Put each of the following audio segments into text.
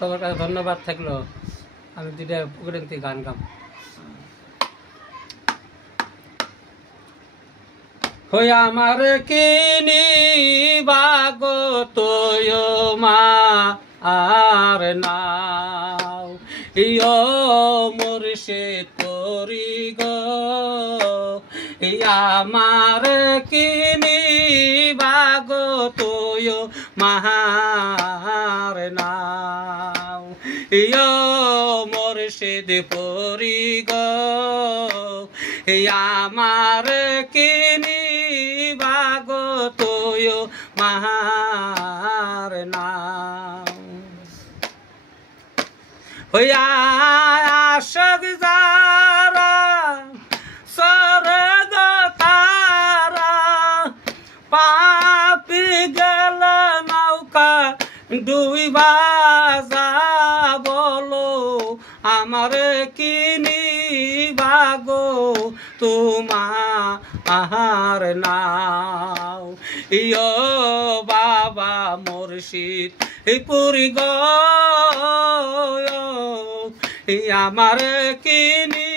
সবার কাছে ধন্যবাদ থাকলো। আমি দুইটা পকেটের থেকে গান গাম। হই আমার কিনি বাগো তোয় মা আর নাও ইয় মুর্শিদ তোরি গো আমার কিনি বাগো তোয় মাহার নাও ইয় মুর্শিদ পরি গো আমার কিনি বাগো তোয় মাহার নাও হইয়া আশক যারা স্বর্গ তারা পাপি গেল নৌকা ডুইবা যা বলো আমার কিনি বাগো তোমার নাও ইয় বাবা মুর্শিদ পুরি গো আমার কিনি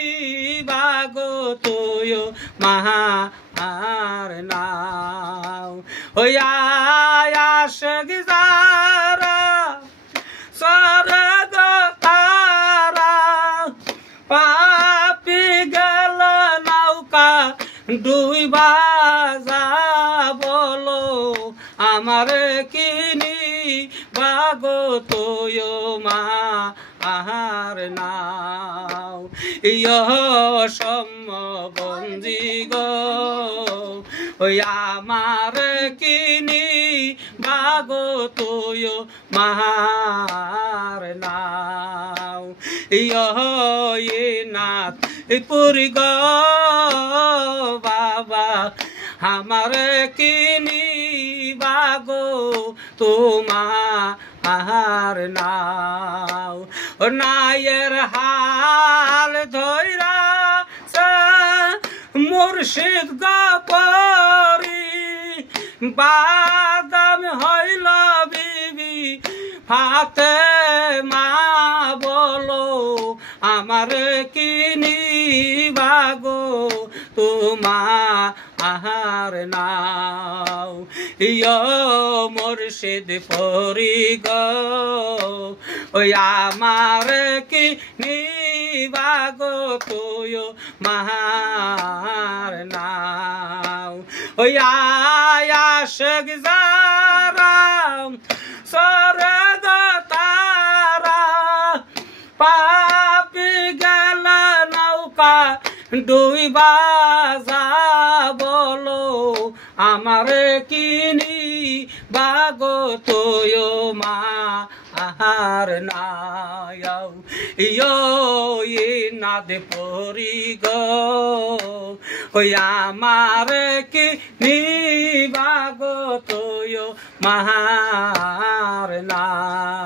বাগো তোয় মাহার নাও হইয়া আশক যারা স্বর্গ তারা পাপি গেল নৌকা ডুইবা যা বলো আমার কিনি বাগো তোয় মাহার নাও ইয় সম্মগঞ্জি গো ওই আমার কিনি বাগো তোয় মাহার নাও ইয় নাথ পুরি গো বাবা আমার কিনি বাগো তোমার নাও নায়ের হাল ধৈরা মুর্শিদ গপরি বাদাম হইল বিবি ফাতে মা বলো আমার কিনি বাগো তোমার নাও ইয় মুর্শিদ পরি গো ওই আমার কিনি বাগো তোয় মাহার নাও ওই আশক যারা স্বর্গ তারা পাপি গেল নৌকা ডুইবা যা বলো আমার কিনি বাগো তোয় মাহার নাও ইয় নাদ পরি গো ওই আমার কিনি বাগো তোয় মাহার নাও।